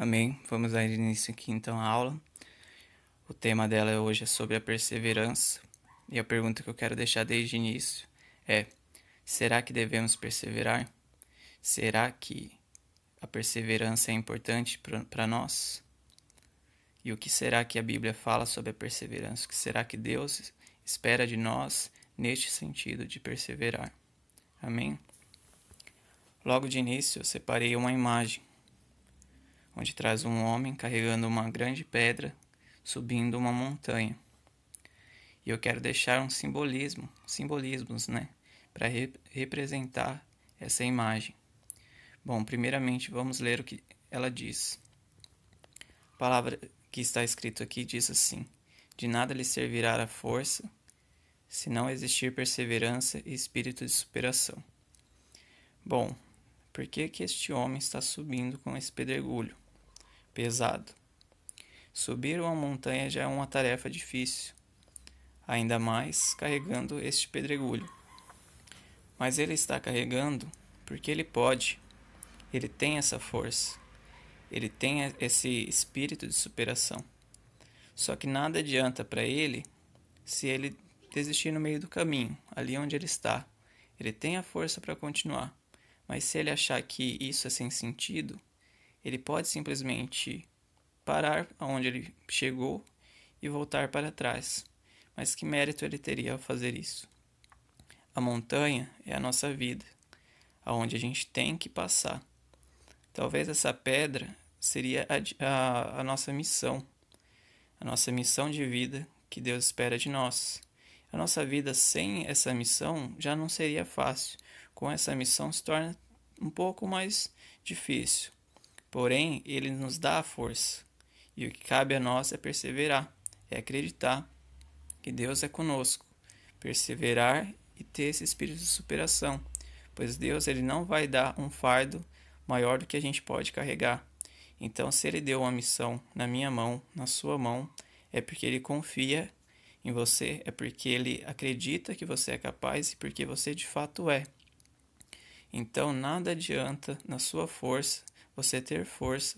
Amém. Vamos dar início aqui então à aula. O tema dela hoje é sobre a perseverança. E a pergunta que eu quero deixar desde o início é: será que devemos perseverar? Será que a perseverança é importante para nós? E o que será que a Bíblia fala sobre a perseverança? O que será que Deus espera de nós neste sentido de perseverar? Amém? Logo de início, eu separei uma imagem onde traz um homem carregando uma grande pedra subindo uma montanha. E eu quero deixar um simbolismos, né, para representar essa imagem. Bom, primeiramente vamos ler o que ela diz. A palavra que está escrito aqui diz assim: de nada lhe servirá a força, se não existir perseverança e espírito de superação. Bom, por que este homem está subindo com esse pedregulho pesado? Subir uma montanha já é uma tarefa difícil, ainda mais carregando este pedregulho. Mas ele está carregando porque ele pode, ele tem essa força, ele tem esse espírito de superação. Só que nada adianta para ele se ele desistir no meio do caminho, ali onde ele está. Ele tem a força para continuar, mas se ele achar que isso é sem sentido, ele pode simplesmente parar onde ele chegou e voltar para trás. Mas que mérito ele teria ao fazer isso? A montanha é a nossa vida, aonde a gente tem que passar. Talvez essa pedra seria a nossa missão de vida que Deus espera de nós. A nossa vida sem essa missão já não seria fácil. Com essa missão se torna um pouco mais difícil. Porém, Ele nos dá a força. E o que cabe a nós é perseverar, é acreditar que Deus é conosco, perseverar e ter esse espírito de superação, pois Deus ele não vai dar um fardo maior do que a gente pode carregar. Então, se Ele deu uma missão na minha mão, na sua mão, é porque Ele confia em você, é porque Ele acredita que você é capaz e porque você de fato é. Então, nada adianta na sua força você ter força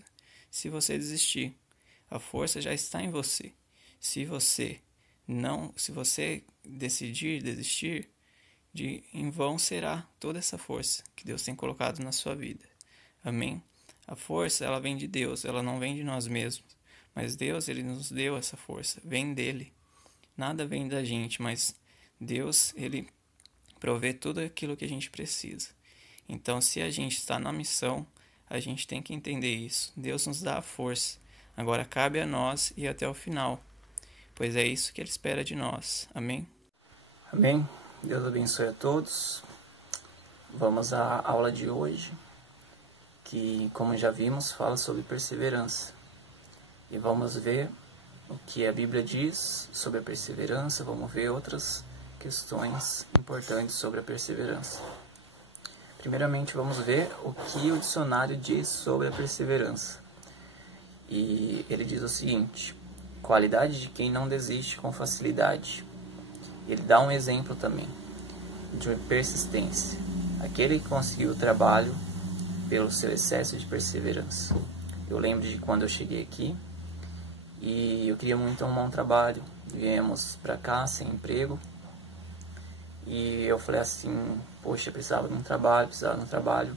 se você desistir. A força já está em você. Se você decidir desistir, em vão será toda essa força que Deus tem colocado na sua vida. Amém? A força, ela vem de Deus, ela não vem de nós mesmos. Mas Deus, ele nos deu essa força, vem dele. Nada vem da gente, mas Deus, ele provê tudo aquilo que a gente precisa. Então, se a gente está na missão, a gente tem que entender isso. Deus nos dá a força. Agora cabe a nós ir até o final, pois é isso que Ele espera de nós. Amém? Amém? Deus abençoe a todos. Vamos à aula de hoje, que, como já vimos, fala sobre perseverança. E vamos ver o que a Bíblia diz sobre a perseverança, vamos ver outras questões importantes sobre a perseverança. Primeiramente, vamos ver o que o dicionário diz sobre a perseverança. E ele diz o seguinte: qualidade de quem não desiste com facilidade. Ele dá um exemplo também de persistência. Aquele que conseguiu o trabalho pelo seu excesso de perseverança. Eu lembro de quando eu cheguei aqui e eu queria muito arrumar um trabalho. Viemos para cá sem emprego e eu falei assim: poxa, precisava de um trabalho.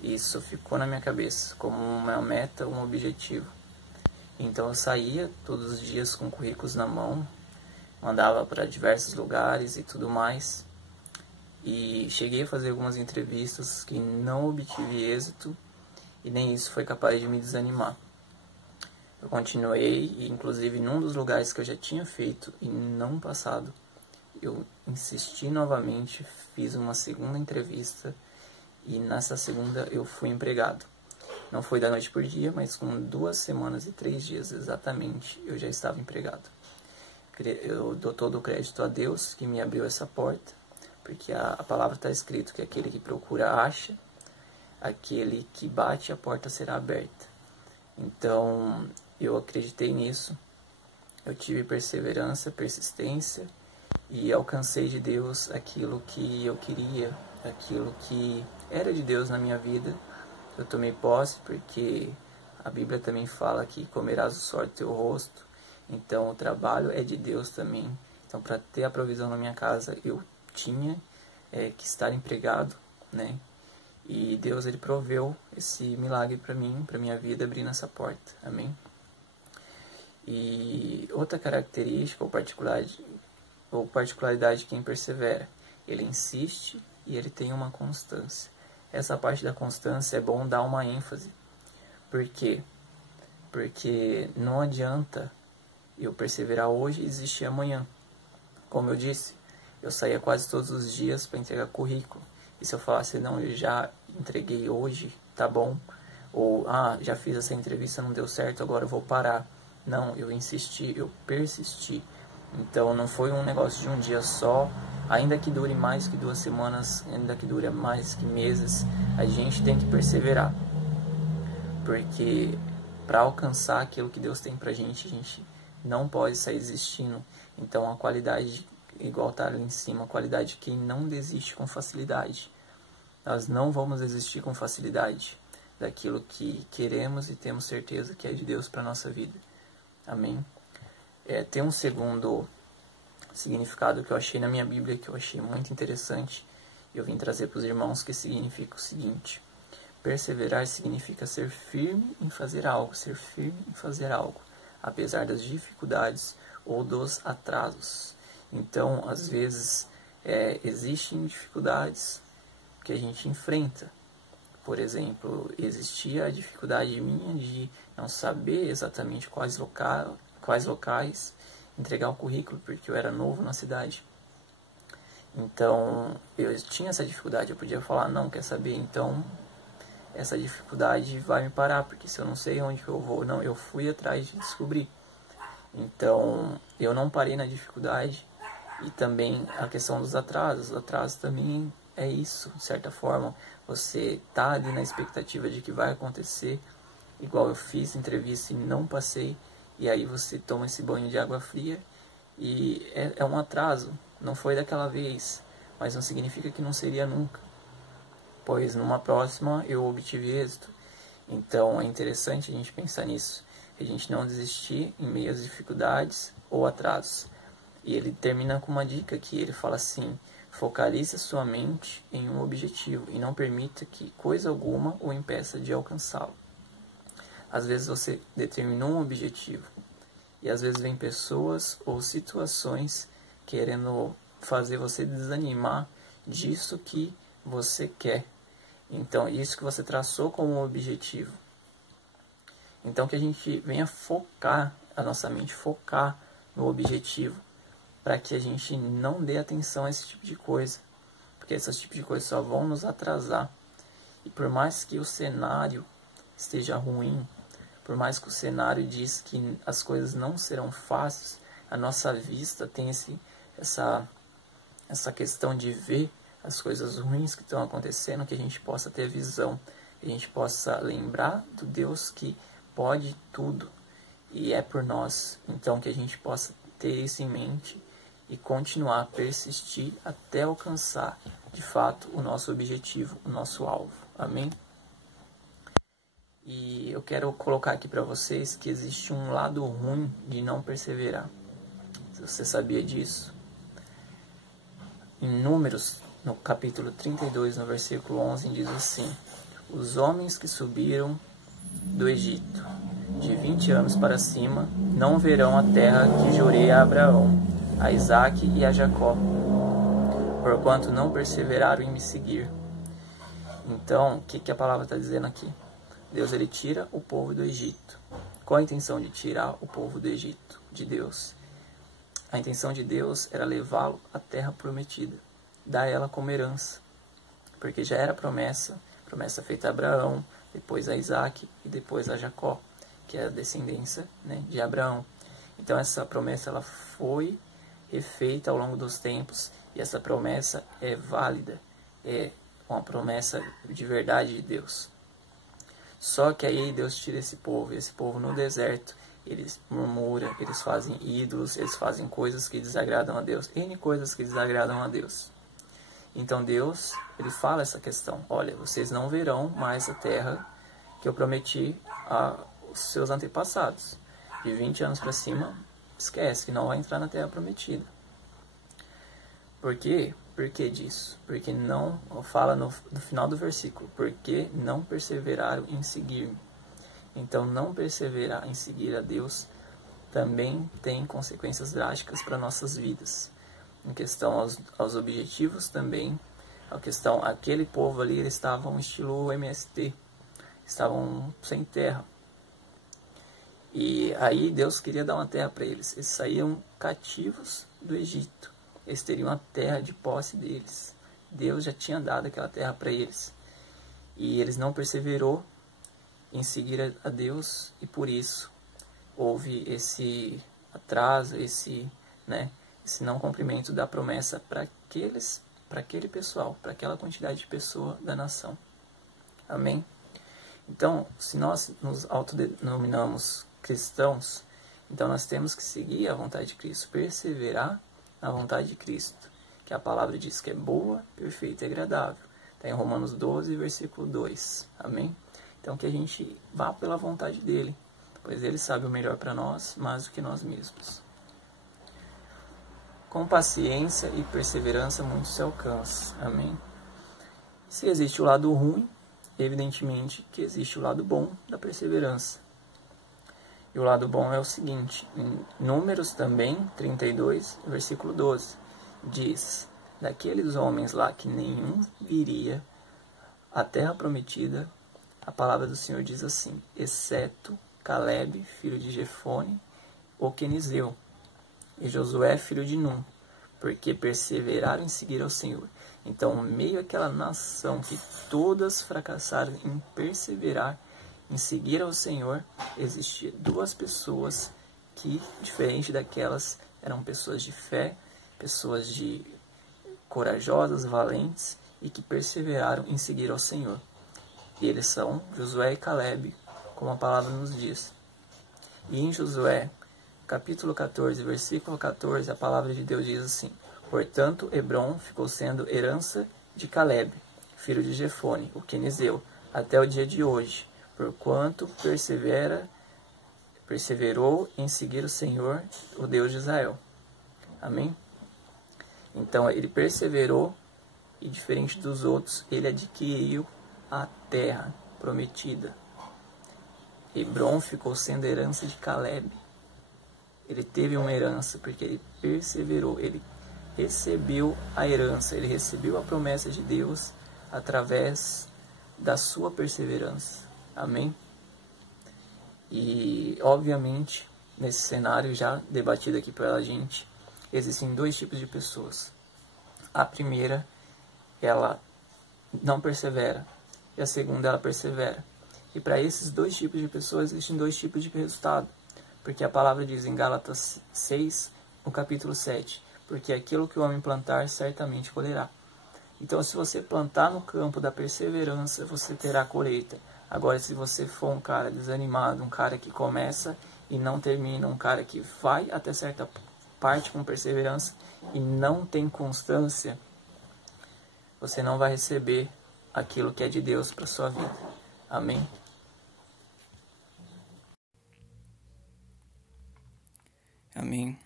E isso ficou na minha cabeça como uma meta, um objetivo. Então eu saía todos os dias com currículos na mão, mandava para diversos lugares e tudo mais. E cheguei a fazer algumas entrevistas que não obtive êxito e nem isso foi capaz de me desanimar. Eu continuei e, inclusive, num dos lugares que eu já tinha feito e não passado, eu insisti novamente, fiz uma segunda entrevista e nessa segunda eu fui empregado. Não foi da noite por dia, mas com 2 semanas e 3 dias exatamente eu já estava empregado. Eu dou todo o crédito a Deus que me abriu essa porta, porque a palavra está escrito que aquele que procura acha, aquele que bate a porta será aberta. Então eu acreditei nisso, eu tive perseverança, persistência e alcancei de Deus aquilo que eu queria, aquilo que era de Deus na minha vida. Eu tomei posse porque A Bíblia também fala que comerás o suor do teu rosto. Então o trabalho é de Deus também. Então para ter a provisão na minha casa eu tinha que estar empregado, né? E Deus ele proveu esse milagre para mim, para minha vida, abrindo essa porta. Amém? E outra característica ou particularidade de quem persevera, ele insiste e ele tem uma constância. Essa parte da constância é bom dar uma ênfase. Por quê? Porque não adianta eu perseverar hoje e desistir amanhã. Como eu disse, eu saía quase todos os dias para entregar currículo. E se eu falasse, não, eu já entreguei hoje, tá bom. Ou, já fiz essa entrevista, não deu certo, agora eu vou parar. Não, eu insisti, eu persisti. Então não foi um negócio de um dia só. Ainda que dure mais que 2 semanas, ainda que dure mais que meses, a gente tem que perseverar. Porque para alcançar aquilo que Deus tem pra gente, a gente não pode sair desistindo. Então a qualidade, igual tá ali em cima, a qualidade de quem não desiste com facilidade. Nós não vamos desistir com facilidade daquilo que queremos e temos certeza que é de Deus para nossa vida. Amém? Tem um segundo significado que eu achei na minha Bíblia, que eu achei muito interessante. Eu vim trazer para os irmãos, que significa o seguinte: perseverar significa ser firme em fazer algo, apesar das dificuldades ou dos atrasos. Então, às vezes, existem dificuldades que a gente enfrenta. Por exemplo, existia a dificuldade minha de não saber exatamente quais locais entregar o currículo, porque eu era novo na cidade. Então, eu tinha essa dificuldade, eu podia falar, não, quer saber, então essa dificuldade vai me parar, porque se eu não sei onde que eu vou, não, eu fui atrás de descobrir. Então, eu não parei na dificuldade. E também a questão dos atrasos. Os atrasos também é isso, de certa forma. Você tá ali na expectativa de que vai acontecer, igual eu fiz entrevista e não passei, e aí você toma esse banho de água fria, e é um atraso. Não foi daquela vez, mas não significa que não seria nunca, pois numa próxima eu obtive êxito. Então é interessante a gente pensar nisso, a gente não desistir em meio às dificuldades ou atrasos. E ele termina com uma dica que ele fala assim: focalize sua mente em um objetivo e não permita que coisa alguma o impeça de alcançá-lo. Às vezes você determinou um objetivo e às vezes vem pessoas ou situações querendo fazer você desanimar disso que você quer. Então, isso que você traçou como objetivo. Então, que a gente venha focar, a nossa mente focar no objetivo, para que a gente não dê atenção a esse tipo de coisa, porque esse tipo de coisa só vão nos atrasar. E por mais que o cenário esteja ruim, por mais que o cenário diz que as coisas não serão fáceis, a nossa vista tem essa questão de ver as coisas ruins que estão acontecendo, que a gente possa ter visão, que a gente possa lembrar do Deus que pode tudo e é por nós. Então que a gente possa ter isso em mente e continuar a persistir até alcançar de fato o nosso objetivo, o nosso alvo. Amém? E eu quero colocar aqui para vocês que existe um lado ruim de não perseverar. Se você sabia disso, em Números, no capítulo 32, no versículo 11, diz assim: os homens que subiram do Egito de 20 anos para cima não verão a terra que jurei a Abraão, a Isaque e a Jacó, porquanto não perseveraram em me seguir. Então, o que a palavra está dizendo aqui? Deus ele tira o povo do Egito. Qual a intenção de tirar o povo do Egito, de Deus? A intenção de Deus era levá-lo à terra prometida, dar ela como herança, porque já era promessa feita a Abraão, depois a Isaque e depois a Jacó, que é a descendência, né, de Abraão. Então essa promessa ela foi refeita ao longo dos tempos, e essa promessa é válida, é uma promessa de verdade de Deus. Só que aí Deus tira esse povo no deserto, eles murmuram, eles fazem ídolos, eles fazem coisas que desagradam a Deus, N coisas que desagradam a Deus. Então Deus, ele fala essa questão: olha, vocês não verão mais a terra que eu prometi os seus antepassados. De 20 anos para cima, esquece que não vai entrar na Terra Prometida. Por quê? Por que disso? Porque não, fala no final do versículo, porque não perseveraram em seguir-me. Então, não perseverar em seguir a Deus também tem consequências drásticas para nossas vidas. Em questão aos objetivos também, a questão, aquele povo ali, eles estavam estilo MST, estavam sem terra. E aí Deus queria dar uma terra para eles. Eles saíam cativos do Egito. Eles teriam a terra de posse deles. Deus já tinha dado aquela terra para eles. E eles não perseverou em seguir a Deus, e por isso houve esse atraso, esse não cumprimento da promessa para aquele pessoal, para aquela quantidade de pessoa da nação. Amém? Então, se nós nos autodenominamos cristãos, então nós temos que seguir a vontade de Cristo, perseverar na vontade de Cristo, que a palavra diz que é boa, perfeita e agradável. Está em Romanos 12, versículo 2. Amém? Então, que a gente vá pela vontade dele, pois ele sabe o melhor para nós, mais do que nós mesmos. Com paciência e perseverança, muito se alcança. Amém? Se existe o lado ruim, evidentemente que existe o lado bom da perseverança. E o lado bom é o seguinte, em Números também, 32, versículo 12, diz: daqueles homens lá que nenhum viria à terra prometida, a palavra do Senhor diz assim, exceto Caleb, filho de Jefone, o quenizeu, e Josué, filho de Num, porque perseveraram em seguir ao Senhor. Então, meio àquela nação que todas fracassaram em perseverar, em seguir ao Senhor, existiam duas pessoas que, diferente daquelas, eram pessoas de fé, pessoas corajosas, valentes, e que perseveraram em seguir ao Senhor. E eles são Josué e Caleb, como a palavra nos diz. E em Josué, capítulo 14, versículo 14, a palavra de Deus diz assim: portanto, Hebron ficou sendo herança de Caleb, filho de Jefone, o quenizeu, até o dia de hoje, porquanto perseverou em seguir o Senhor, o Deus de Israel. Amém? Então, ele perseverou e, diferente dos outros, ele adquiriu a terra prometida. Hebron ficou sendo herança de Caleb. Ele teve uma herança porque ele perseverou, ele recebeu a herança, ele recebeu a promessa de Deus através da sua perseverança. Amém? E, obviamente, nesse cenário já debatido aqui pela gente, existem dois tipos de pessoas. A primeira, ela não persevera, e a segunda, ela persevera. E para esses dois tipos de pessoas, existem dois tipos de resultado. Porque a palavra diz em Gálatas 6, no capítulo 7, porque aquilo que o homem plantar, certamente colherá. Então, se você plantar no campo da perseverança, você terá colheita. Agora, se você for um cara desanimado, um cara que começa e não termina, um cara que vai até certa parte com perseverança e não tem constância, você não vai receber aquilo que é de Deus para sua vida. Amém? Amém.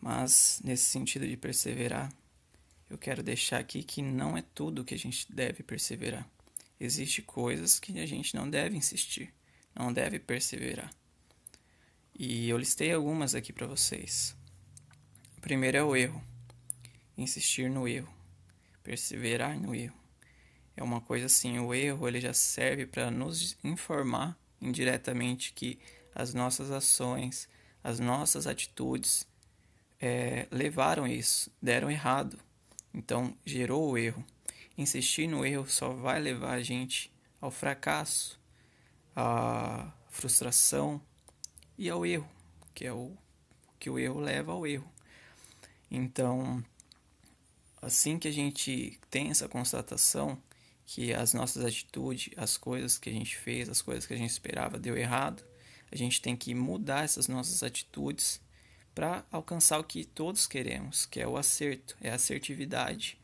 Mas, nesse sentido de perseverar, eu quero deixar aqui que não é tudo que a gente deve perseverar. Existem coisas que a gente não deve insistir, não deve perseverar. E eu listei algumas aqui para vocês. O primeiro é o erro. Insistir no erro. Perseverar no erro. É uma coisa assim, o erro ele já serve para nos informar indiretamente que as nossas ações, as nossas atitudes levaram isso, deram errado. Então, gerou o erro. Insistir no erro só vai levar a gente ao fracasso, à frustração e ao erro, que é o que o erro leva ao erro. Então, assim que a gente tem essa constatação que as nossas atitudes, as coisas que a gente fez, as coisas que a gente esperava deu errado, a gente tem que mudar essas nossas atitudes para alcançar o que todos queremos, que é o acerto, é a assertividade.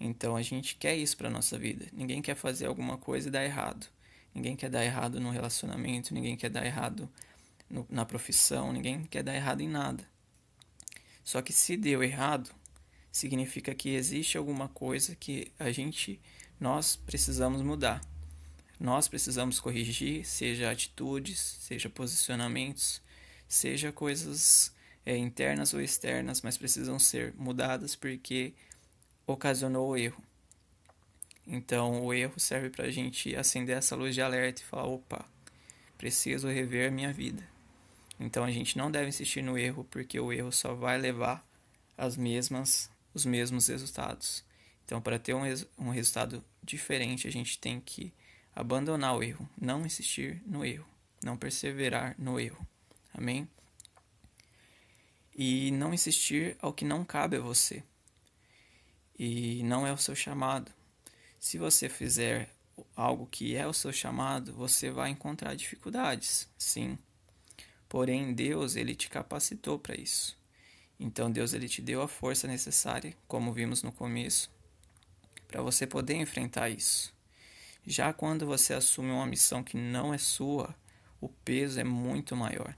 Então a gente quer isso para a nossa vida. Ninguém quer fazer alguma coisa e dar errado. Ninguém quer dar errado no relacionamento, ninguém quer dar errado na profissão, ninguém quer dar errado em nada. Só que se deu errado, significa que existe alguma coisa que nós precisamos mudar. Nós precisamos corrigir, seja atitudes, seja posicionamentos, seja coisas internas ou externas, mas precisam ser mudadas porque ocasionou o erro. Então, o erro serve para a gente acender essa luz de alerta e falar: opa, preciso rever a minha vida. Então, a gente não deve insistir no erro, porque o erro só vai levar os mesmos resultados. Então, para ter um resultado diferente, a gente tem que abandonar o erro, não insistir no erro, não perseverar no erro. Amém? E não insistir ao que não cabe a você. E não é o seu chamado. Se você fizer algo que é o seu chamado, você vai encontrar dificuldades, sim. Porém, Deus, ele te capacitou para isso. Então, Deus, ele te deu a força necessária, como vimos no começo, para você poder enfrentar isso. Já quando você assume uma missão que não é sua, o peso é muito maior.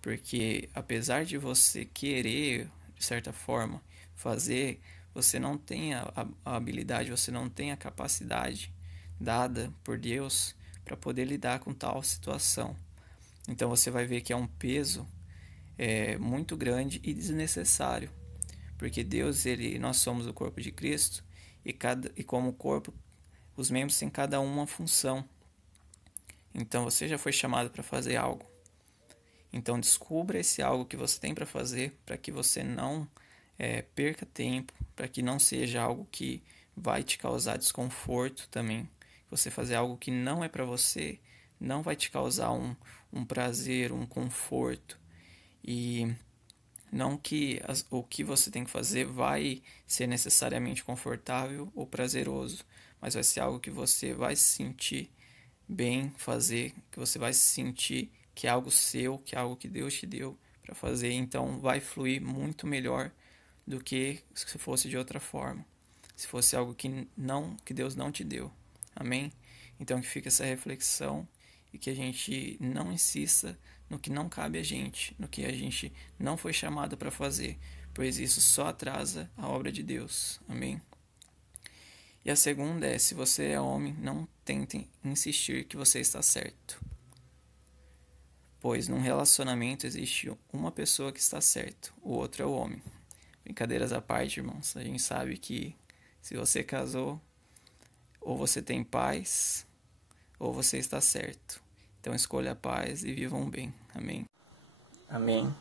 Porque, apesar de você querer, de certa forma, fazer, você não tem a habilidade, você não tem a capacidade dada por Deus para poder lidar com tal situação. Então você vai ver que é um peso muito grande e desnecessário, porque nós somos o corpo de Cristo e como corpo, os membros têm cada uma função. Então você já foi chamado para fazer algo. Então descubra esse algo que você tem para fazer, para que você não perca tempo, para que não seja algo que vai te causar desconforto também. Você fazer algo que não é para você não vai te causar um prazer, um conforto. E não que o que você tem que fazer vai ser necessariamente confortável ou prazeroso, mas vai ser algo que você vai se sentir bem fazer, que você vai se sentir que é algo seu, que é algo que Deus te deu para fazer, então vai fluir muito melhor do que se fosse de outra forma. Se fosse algo que Deus não te deu. Amém? Então que fica essa reflexão e que a gente não insista no que não cabe a gente, no que a gente não foi chamado para fazer, pois isso só atrasa a obra de Deus. Amém? E a segunda é: se você é homem, não tente insistir que você está certo. Pois num relacionamento existe uma pessoa que está certo, o outro é o homem. Brincadeiras à parte, irmãos, a gente sabe que se você casou, ou você tem paz, ou você está certo. Então escolha a paz e vivam bem. Amém. Amém.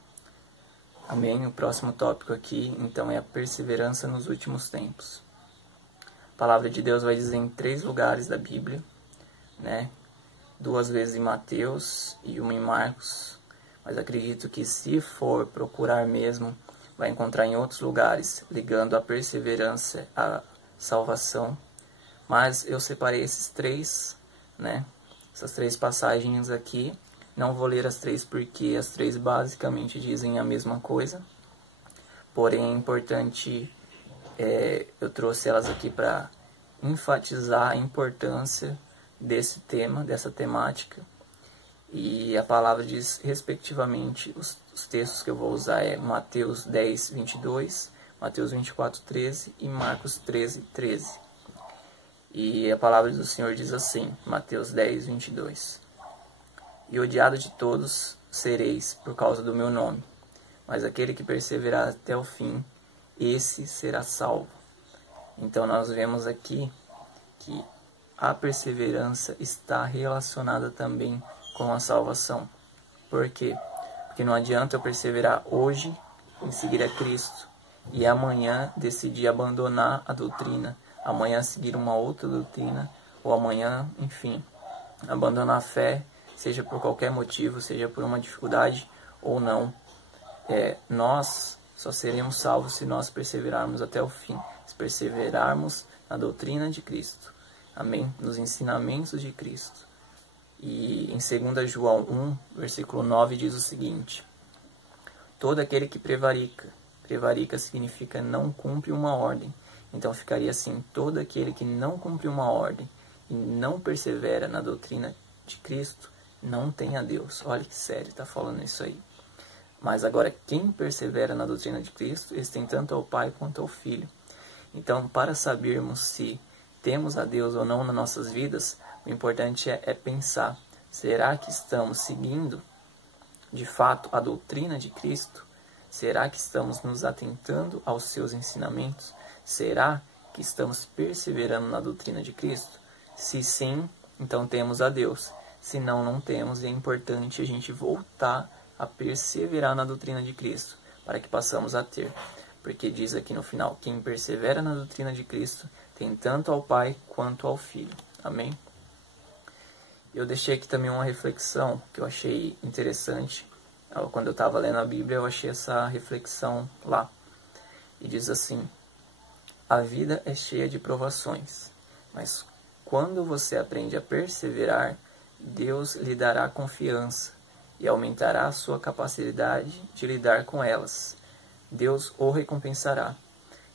Amém. O próximo tópico aqui, então, é a perseverança nos últimos tempos. A palavra de Deus vai dizer em 3 lugares da Bíblia, né? 2 vezes em Mateus e 1 em Marcos. Mas acredito que se for procurar mesmo, vai encontrar em outros lugares, ligando a perseverança à salvação. Mas eu separei esses 3, né? Essas 3 passagens aqui. Não vou ler as 3 porque as 3 basicamente dizem a mesma coisa. Porém é importante, eu trouxe elas aqui para enfatizar a importância desse tema, dessa temática. E a palavra diz, respectivamente, os textos que eu vou usar é Mateus 10, 22, Mateus 24, 13 e Marcos 13, 13. E a palavra do Senhor diz assim, Mateus 10, 22. E odiado de todos sereis por causa do meu nome, mas aquele que perseverar até o fim, esse será salvo. Então nós vemos aqui que a perseverança está relacionada também com a salvação. Por quê? Porque não adianta eu perseverar hoje em seguir a Cristo e amanhã decidir abandonar a doutrina, amanhã seguir uma outra doutrina, ou amanhã, enfim, abandonar a fé, seja por qualquer motivo, seja por uma dificuldade ou não. Nós só seremos salvos se nós perseverarmos até o fim, se perseverarmos na doutrina de Cristo. Amém? Nos ensinamentos de Cristo. E em 2 João 1, versículo 9, diz o seguinte: todo aquele que prevarica significa não cumpre uma ordem. Então ficaria assim: todo aquele que não cumpre uma ordem. e não persevera na doutrina de Cristo, não tem a Deus. Olha que sério, está falando isso aí. Mas agora, quem persevera na doutrina de Cristo, esse tem tanto ao Pai quanto ao Filho. Então, para sabermos se temos a Deus ou não nas nossas vidas, o importante é pensar, será que estamos seguindo, de fato, a doutrina de Cristo? Será que estamos nos atentando aos seus ensinamentos? Será que estamos perseverando na doutrina de Cristo? Se sim, então temos a Deus. Se não, não temos, e é importante a gente voltar a perseverar na doutrina de Cristo, para que possamos a ter. Porque diz aqui no final, quem persevera na doutrina de Cristo tem tanto ao Pai quanto ao Filho. Amém? Eu deixei aqui também uma reflexão que eu achei interessante. Quando eu estava lendo a Bíblia, eu achei essa reflexão lá. E diz assim: a vida é cheia de provações, mas quando você aprende a perseverar, Deus lhe dará confiança e aumentará a sua capacidade de lidar com elas. Deus o recompensará.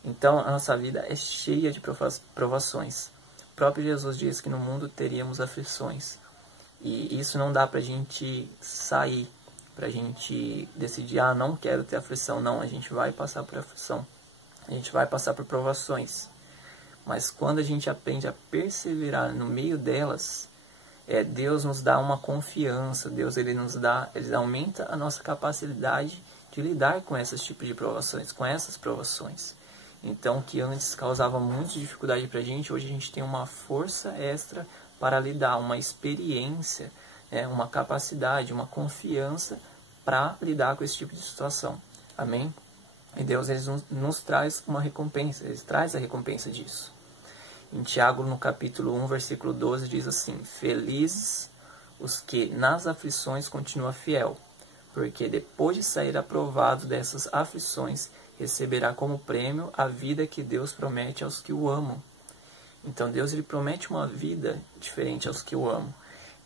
Então, a nossa vida é cheia de provações. O próprio Jesus diz que no mundo teríamos aflições. E isso não dá para a gente sair, para a gente decidir, não quero ter aflição. Não, a gente vai passar por aflição. A gente vai passar por provações. Mas quando a gente aprende a perseverar no meio delas, Deus nos dá uma confiança. Deus ele aumenta a nossa capacidade de lidar com esses tipos de provações, com essas provações. Então, que antes causava muita dificuldade para a gente, hoje a gente tem uma força extra para lidar, uma experiência, uma capacidade, uma confiança para lidar com esse tipo de situação. Amém? E Deus ele nos traz uma recompensa, Ele traz a recompensa disso. Em Tiago, no capítulo 1, versículo 12, diz assim: felizes os que nas aflições continuam fiel, porque depois de sair aprovado dessas aflições, receberá como prêmio a vida que Deus promete aos que o amam. Então Deus ele promete uma vida diferente aos que o amam.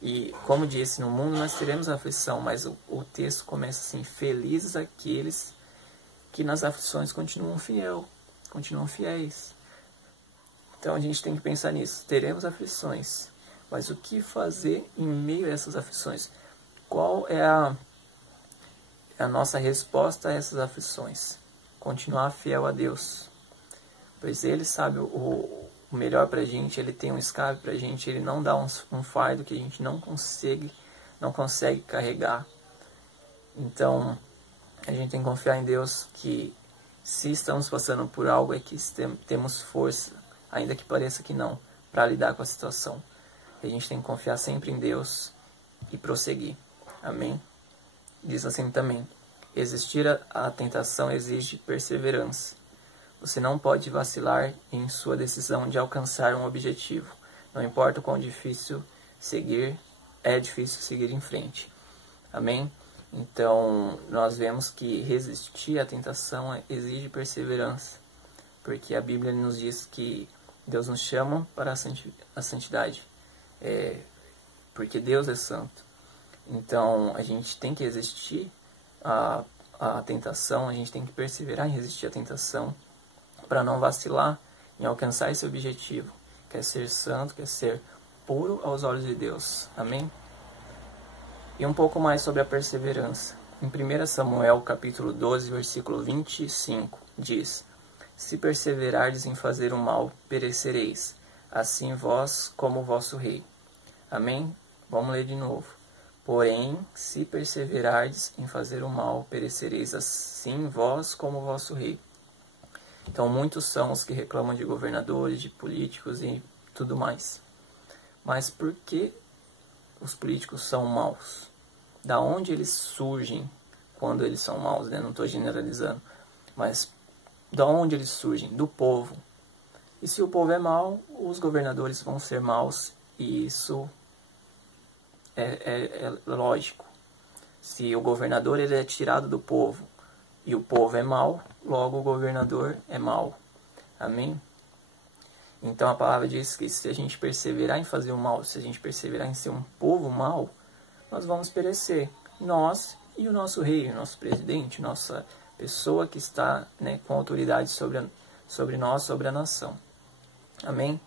E como disse, no mundo nós teremos aflição, mas o texto começa assim: felizes aqueles que nas aflições continuam fiéis. Então a gente tem que pensar nisso. Teremos aflições, mas o que fazer em meio a essas aflições? Qual é a nossa resposta a essas aflições? Continuar fiel a Deus, pois Ele sabe o melhor para a gente. Ele tem um escape para a gente. Ele não dá um fardo que a gente não consegue carregar. Então a gente tem que confiar em Deus, que se estamos passando por algo é que temos força, ainda que pareça que não, para lidar com a situação. A gente tem que confiar sempre em Deus e prosseguir. Amém? Diz assim também: existir a tentação exige perseverança. Você não pode vacilar em sua decisão de alcançar um objetivo. Não importa o quão difícil é difícil seguir em frente. Amém? Então, nós vemos que resistir à tentação exige perseverança. Porque a Bíblia nos diz que Deus nos chama para a santidade. Porque Deus é santo. Então, a gente tem que resistir à tentação, a gente tem que perseverar em resistir à tentação, para não vacilar em alcançar esse objetivo, que é ser santo, que é ser puro aos olhos de Deus. Amém? E um pouco mais sobre a perseverança. Em 1 Samuel, capítulo 12, versículo 25, diz: se perseverardes em fazer o mal, perecereis, assim vós como o vosso rei. Amém? Vamos ler de novo. Porém, se perseverardes em fazer o mal, perecereis, assim vós como o vosso rei. Então, muitos são os que reclamam de governadores, de políticos e tudo mais. Mas por que os políticos são maus? Da onde eles surgem quando eles são maus? Não estou generalizando. Mas da onde eles surgem? Do povo. E se o povo é mau, os governadores vão ser maus. E isso é lógico. Se o governador ele é tirado do povo e o povo é mau, logo o governador é mau. Amém? Então a palavra diz que se a gente perseverar em fazer o mal, se a gente perseverar em ser um povo mau, nós vamos perecer. Nós e o nosso rei, o nosso presidente, nossa pessoa que está com autoridade sobre nós, sobre a nação. Amém?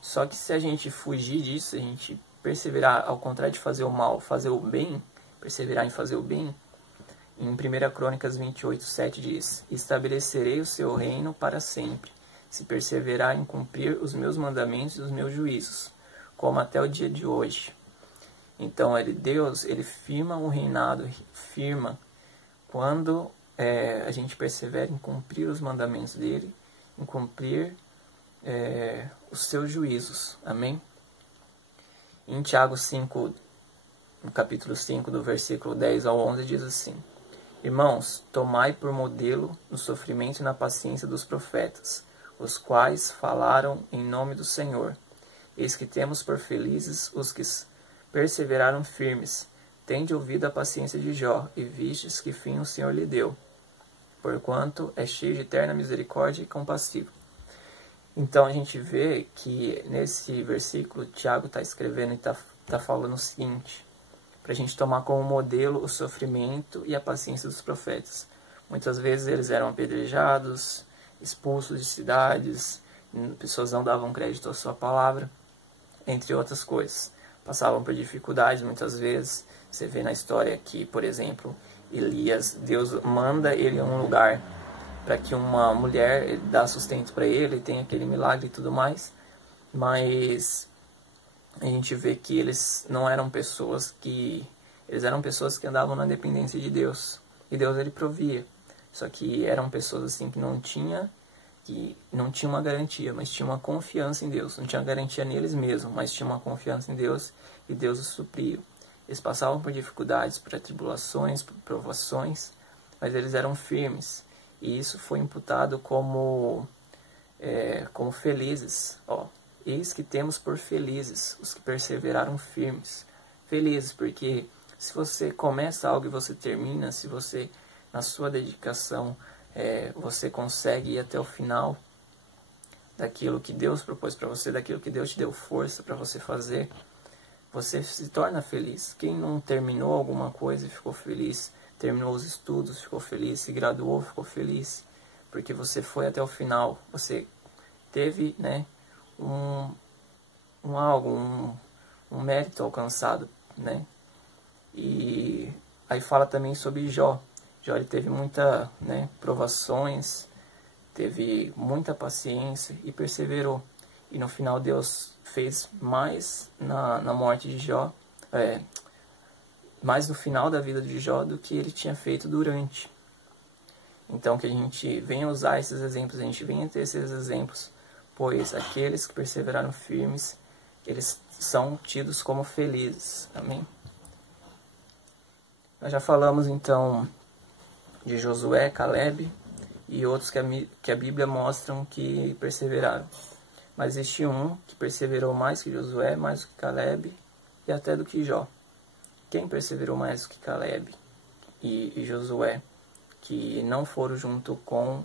Só que se a gente fugir disso, a gente perseverar, ao contrário de fazer o mal, fazer o bem, perseverar em fazer o bem, em 1 Crônicas 28:7 diz: estabelecerei o seu reino para sempre, se perseverar em cumprir os meus mandamentos e os meus juízos, como até o dia de hoje. Então, Deus, ele firma o reinado, firma quando a gente persevera em cumprir os mandamentos dele, em cumprir os seus juízos. Amém? Em Tiago 5, no capítulo 5, do versículo 10 ao 11, diz assim: irmãos, tomai por modelo no sofrimento e na paciência dos profetas, os quais falaram em nome do Senhor. Eis que temos por felizes os que perseveraram firmes. Tende ouvido a paciência de Jó, e vistes que fim o Senhor lhe deu, porquanto é cheio de eterna misericórdia e compassivo. Então a gente vê que nesse versículo Tiago está escrevendo e está falando o seguinte: para a gente tomar como modelo o sofrimento e a paciência dos profetas. Muitas vezes eles eram apedrejados, expulsos de cidades, pessoas não davam crédito à sua palavra, entre outras coisas. Passavam por dificuldades muitas vezes. Você vê na história que, por exemplo, Elias, Deus manda ele a um lugar para que uma mulher dá sustento para ele, tem aquele milagre e tudo mais, mas a gente vê que eles não eram pessoas que... eles eram pessoas que andavam na dependência de Deus, e Deus ele provia. Só que eram pessoas assim que não tinha uma garantia, mas tinha uma confiança em Deus. Não tinha garantia neles mesmos, mas tinha uma confiança em Deus, e Deus os supria. Eles passavam por dificuldades, por tribulações, por provações, mas eles eram firmes. E isso foi imputado como felizes. Eis que temos por felizes os que perseveraram firmes. Felizes, porque se você começa algo e você termina, se você, na sua dedicação, você consegue ir até o final daquilo que Deus propôs para você, daquilo que Deus te deu força para você fazer, você se torna feliz. Quem não terminou alguma coisa e ficou feliz, terminou os estudos, ficou feliz, se graduou, ficou feliz, porque você foi até o final, você teve um mérito alcançado, né? E aí fala também sobre Jó. Jó ele teve muita provações, teve muita paciência e perseverou. E no final Deus fez mais na morte de Jó, mais no final da vida de Jó do que ele tinha feito durante. Então que a gente venha usar esses exemplos, a gente venha ter esses exemplos, pois aqueles que perseveraram firmes, eles são tidos como felizes. Amém? Nós já falamos então de Josué, Caleb e outros que a Bíblia mostram que perseveraram. Mas existe um que perseverou mais que Josué, mais do que Caleb e até do que Jó. Quem perseverou mais do que Caleb e Josué, que não foram junto com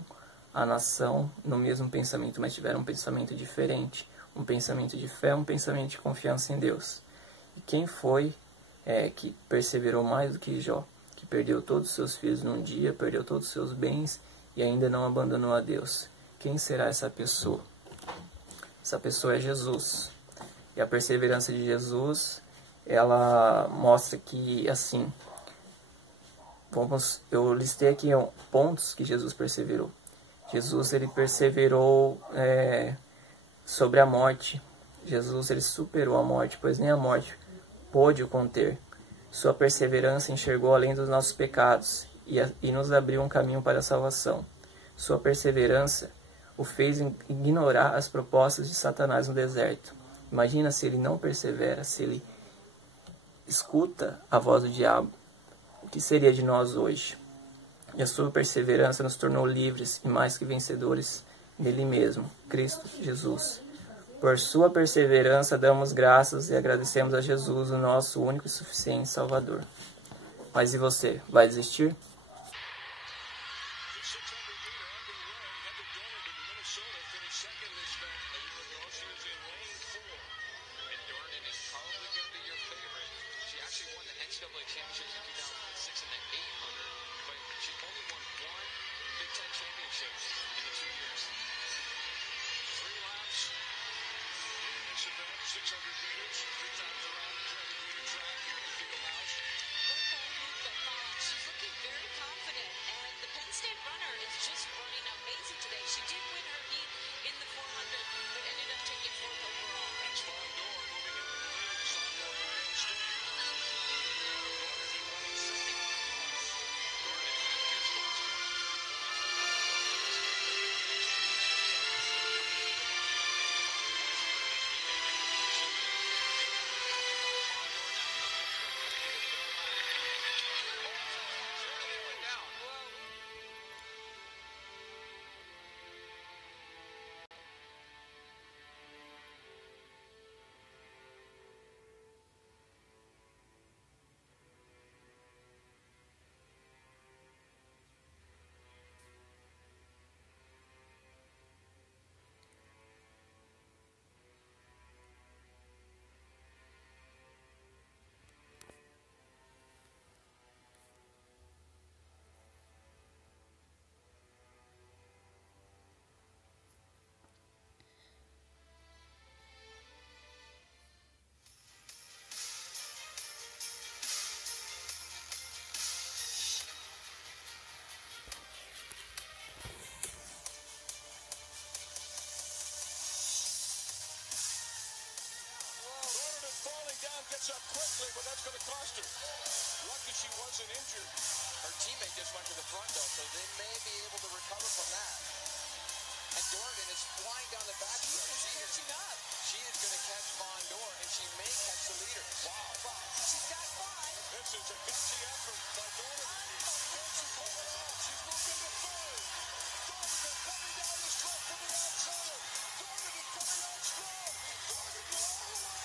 a nação no mesmo pensamento, mas tiveram um pensamento diferente, um pensamento de fé, um pensamento de confiança em Deus. E quem foi que perseverou mais do que Jó, que perdeu todos os seus filhos num dia, perdeu todos os seus bens e ainda não abandonou a Deus? Quem será essa pessoa? Essa pessoa é Jesus. E a perseverança de Jesus, ela mostra que, assim, eu listei aqui pontos que Jesus perseverou. Jesus, ele perseverou sobre a morte. Jesus, ele superou a morte, pois nem a morte pôde o conter. Sua perseverança enxergou além dos nossos pecados e nos abriu um caminho para a salvação. Sua perseverança o fez ignorar as propostas de Satanás no deserto. Imagina se ele não persevera, se ele escuta a voz do diabo. O que seria de nós hoje? E a sua perseverança nos tornou livres e mais que vencedores nele mesmo, Cristo Jesus. Por sua perseverança damos graças e agradecemos a Jesus, o nosso único e suficiente Salvador. Mas e você? Vai desistir? Gets up quickly, but that's going to cost her. Lucky she wasn't injured. Her teammate just went to the front, though, so they may be able to recover from that. And Dorgan is flying down the back. She is catching up. She is going to catch Von Dor, and she may catch the leader. Wow. She's got 5. This is a gutsy effort by Dorgan. She's moving to 3rd. Dorgan coming down the stretch to the outside. Dorgan coming out strong. Dorgan all the way.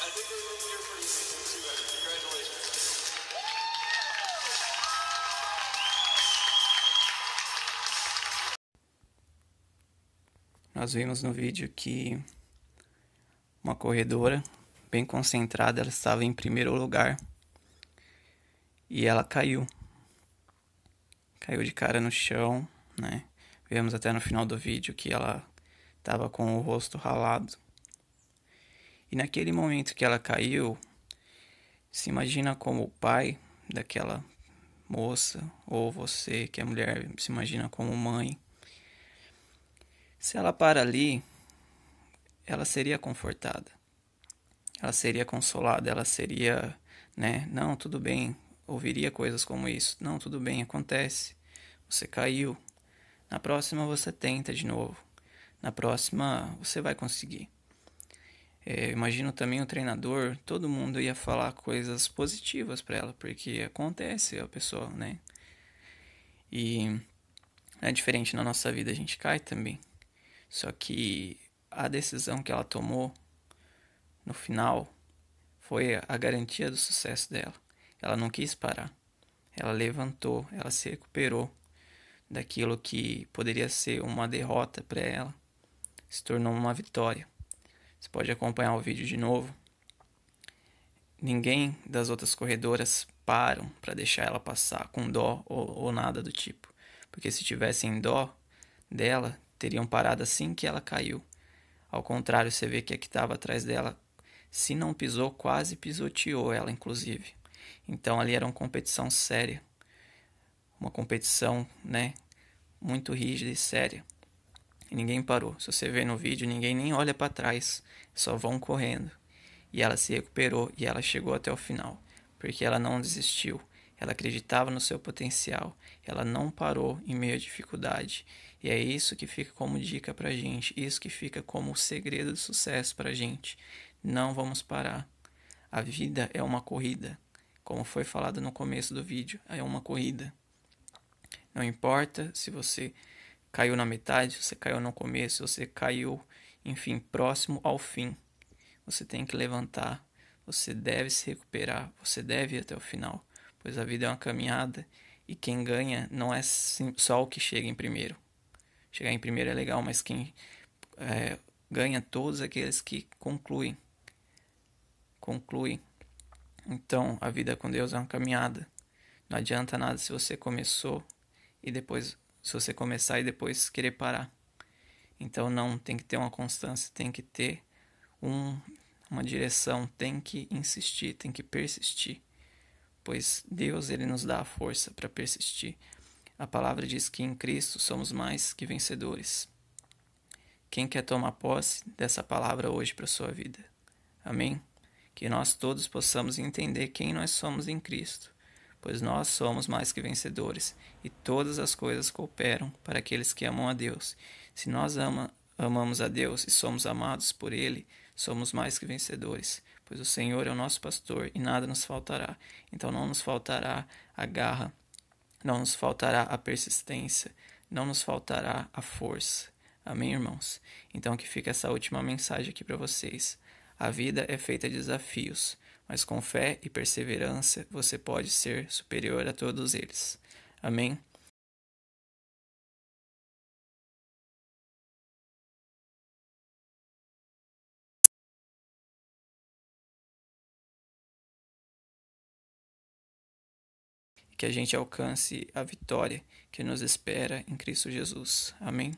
I think they think you're pretty amazing too, Evan. Congratulations. Nós vimos no vídeo que uma corredora bem concentrada, ela estava em primeiro lugar e ela caiu de cara no chão, né? Vemos até no final do vídeo que ela estava com o rosto ralado. E naquele momento que ela caiu, se imagina como o pai daquela moça, ou você que é mulher, se imagina como mãe. Se ela para ali, ela seria confortada, ela seria consolada, ela seria, né? Não, tudo bem, ouviria coisas como isso. Não, tudo bem, acontece. Você caiu. Na próxima você tenta de novo. Na próxima você vai conseguir. Imagino também o treinador, todo mundo ia falar coisas positivas para ela, porque acontece a pessoa, né? E é diferente na nossa vida, a gente cai também. Só que a decisão que ela tomou no final foi a garantia do sucesso dela. Ela não quis parar. Ela levantou, ela se recuperou daquilo que poderia ser uma derrota para ela, se tornou uma vitória. Você pode acompanhar o vídeo de novo. Ninguém das outras corredoras param para deixar ela passar com dó ou nada do tipo. Porque se tivessem dó dela, teriam parado assim que ela caiu. Ao contrário, você vê que a que estava atrás dela, se não pisou, quase pisoteou ela, inclusive. Então ali era uma competição séria. Uma competição, né, muito rígida e séria. E ninguém parou. Se você ver no vídeo, ninguém nem olha para trás, só vão correndo. E ela se recuperou e ela chegou até o final, porque ela não desistiu. Ela acreditava no seu potencial. Ela não parou em meio à dificuldade. E é isso que fica como dica pra gente. Isso que fica como o segredo do sucesso pra gente. Não vamos parar. A vida é uma corrida. Como foi falado no começo do vídeo, é uma corrida. Não importa se você caiu na metade, se você caiu no começo, se você caiu enfim, próximo ao fim. Você tem que levantar, você deve se recuperar, você deve ir até o final, pois a vida é uma caminhada e quem ganha não é só o que chega em primeiro. Chegar em primeiro é legal, mas quem ganha todos aqueles que concluem. Então, a vida com Deus é uma caminhada. Não adianta nada se você começou e depois, se você começar e depois querer parar. Então, não, tem que ter uma constância, tem que ter uma direção, tem que insistir, tem que persistir. Pois Deus, ele nos dá a força para persistir. A palavra diz que em Cristo somos mais que vencedores. Quem quer tomar posse dessa palavra hoje para a sua vida? Amém? Que nós todos possamos entender quem nós somos em Cristo, pois nós somos mais que vencedores, e todas as coisas cooperam para aqueles que amam a Deus. Se nós amamos a Deus e somos amados por Ele, somos mais que vencedores, pois o Senhor é o nosso pastor e nada nos faltará. Então não nos faltará a garra, não nos faltará a persistência, não nos faltará a força. Amém, irmãos? Então que fica essa última mensagem aqui para vocês. A vida é feita de desafios, mas com fé e perseverança você pode ser superior a todos eles. Amém? Que a gente alcance a vitória que nos espera em Cristo Jesus. Amém?